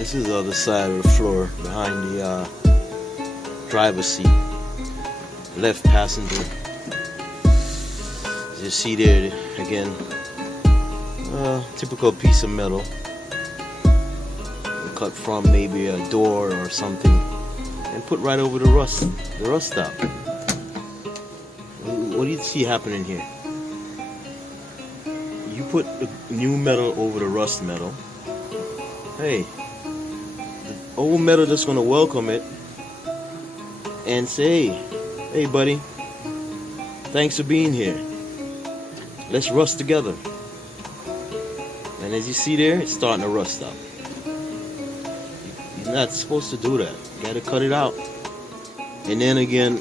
This is the other side of the floor behind the driver's seat, left passenger. As you see there again, typical piece of metal cut from maybe a door or something and put right over the rust stop. What do you see happening here? You put the new metal over the rust metal. Hey, the old metal just gonna welcome it and say, hey buddy, thanks for being here. Let's rust together. And as you see there, it's starting to rust up. You're not supposed to do that. You gotta cut it out. And then again,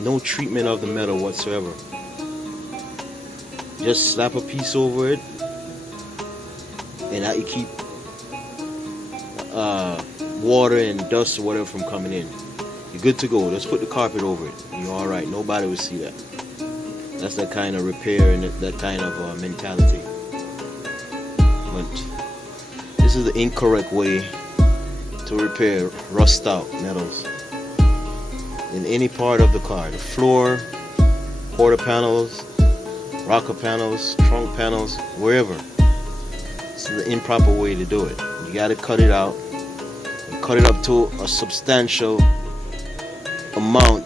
no treatment of the metal whatsoever. Just slap a piece over it, and now you keep water and dust or whatever from coming in. You're good to go. Just put the carpet over it. You're all right. Nobody will see that. That's that kind of repair and that kind of mentality. But this is the incorrect way to repair rust out metals in any part of the car. The floor, quarter panels, rocker panels, trunk panels, wherever. This is the improper way to do it. You got to cut it out and cut it up to a substantial amount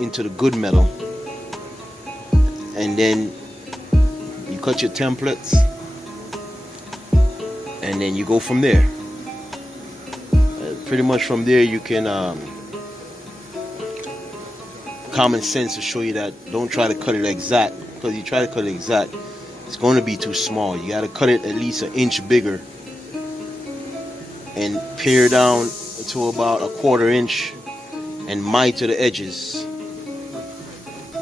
into the good metal, and then you cut your templates, and then you go from there. Pretty much from there you can common sense to show you that don't try to cut it exact, because you try to cut it exact, it's going to be too small. You got to cut it at least an inch bigger and pare down to about a quarter inch and mite to the edges,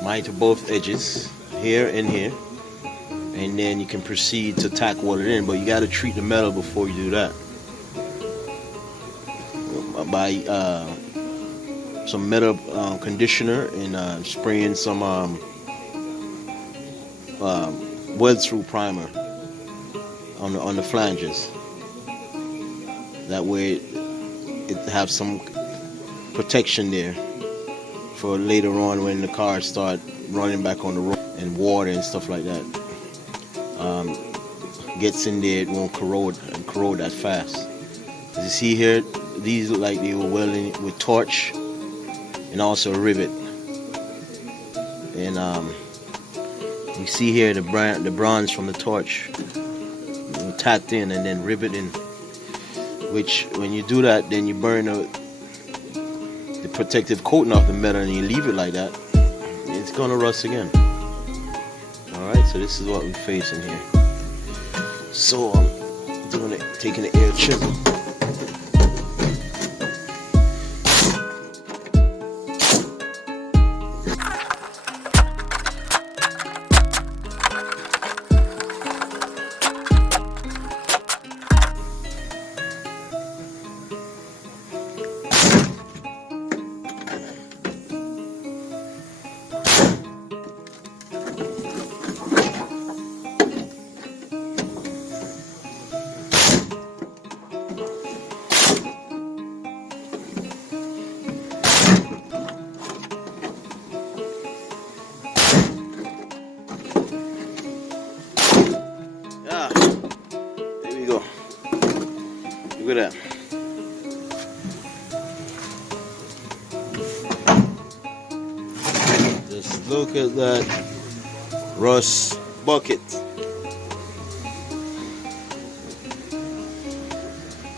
mite to both edges, here and here, and then you can proceed to tack water in. But you got to treat the metal before you do that by some metal conditioner and spraying some weld-through primer on the flanges. That way it have some protection there for later on when the cars start running back on the road and water and stuff like that gets in there. It won't corrode that fast. As you see here, these look like they were welding with torch and also a rivet. And you see here the bronze from the torch tacked in and then riveted, which when you do that, then you burn the protective coating off the metal and you leave it like that, it's gonna rust again. Alright, so this is what we're facing here. So I'm taking the air chisel. Look at that. Just look at that rust bucket.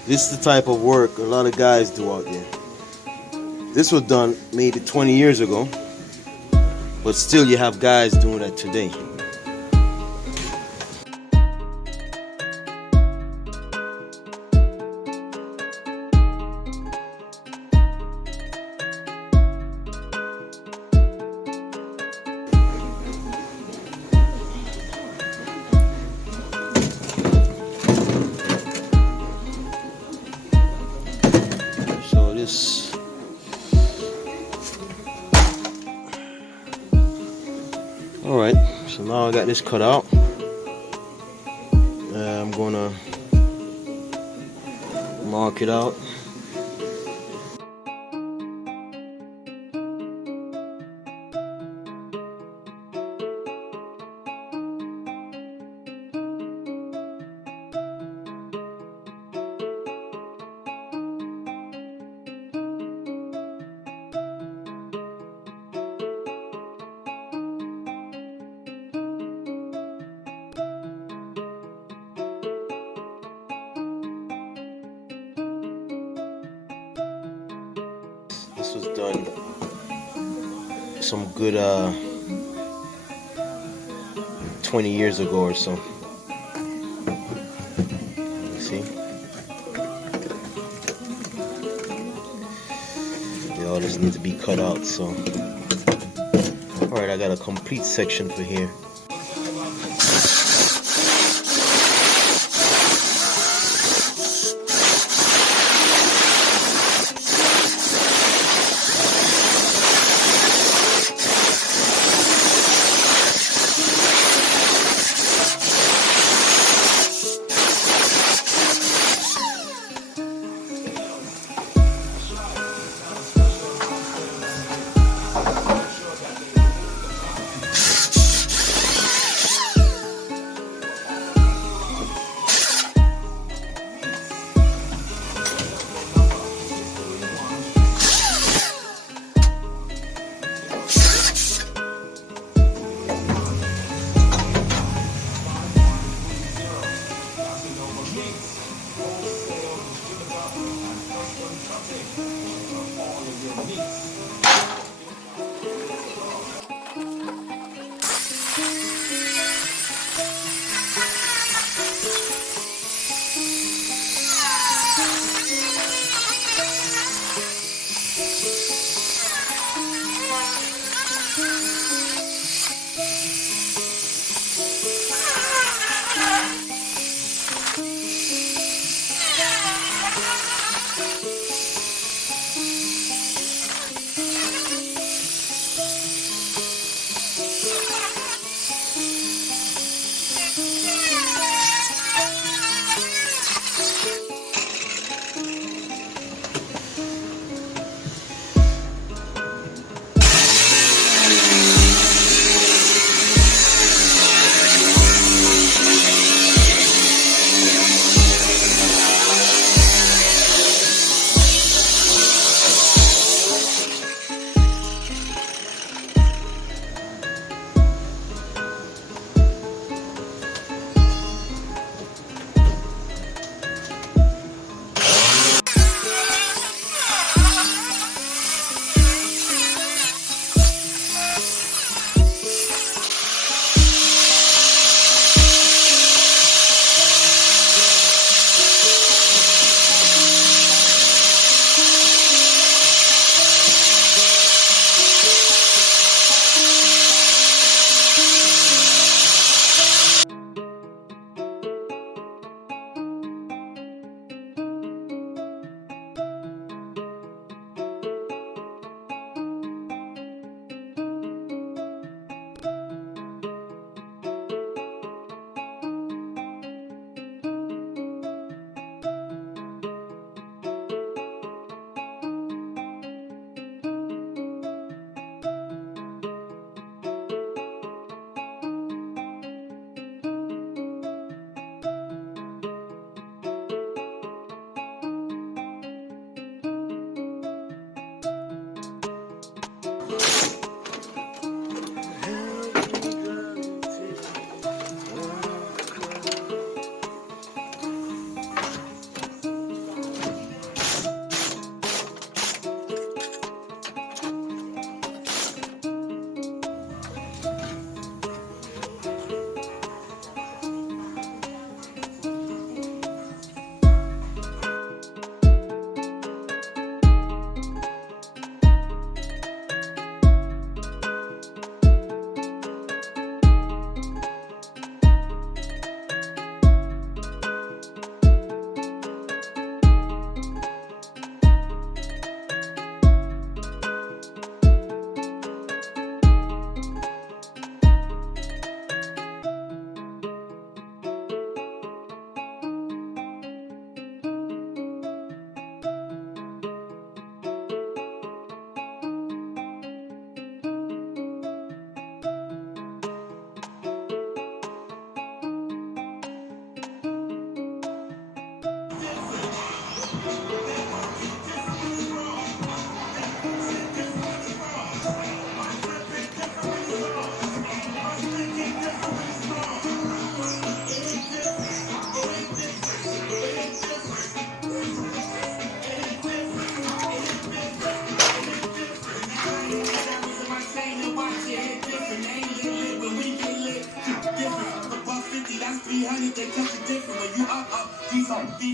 This is the type of work a lot of guys do out there. This was done maybe 20 years ago, but still you have guys doing that today. Alright, so now I got this cut out. I'm gonna mark it out. This was done some good 20 years ago or so. You see? They all just need to be cut out, so. Alright, I got a complete section for here.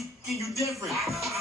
see you different.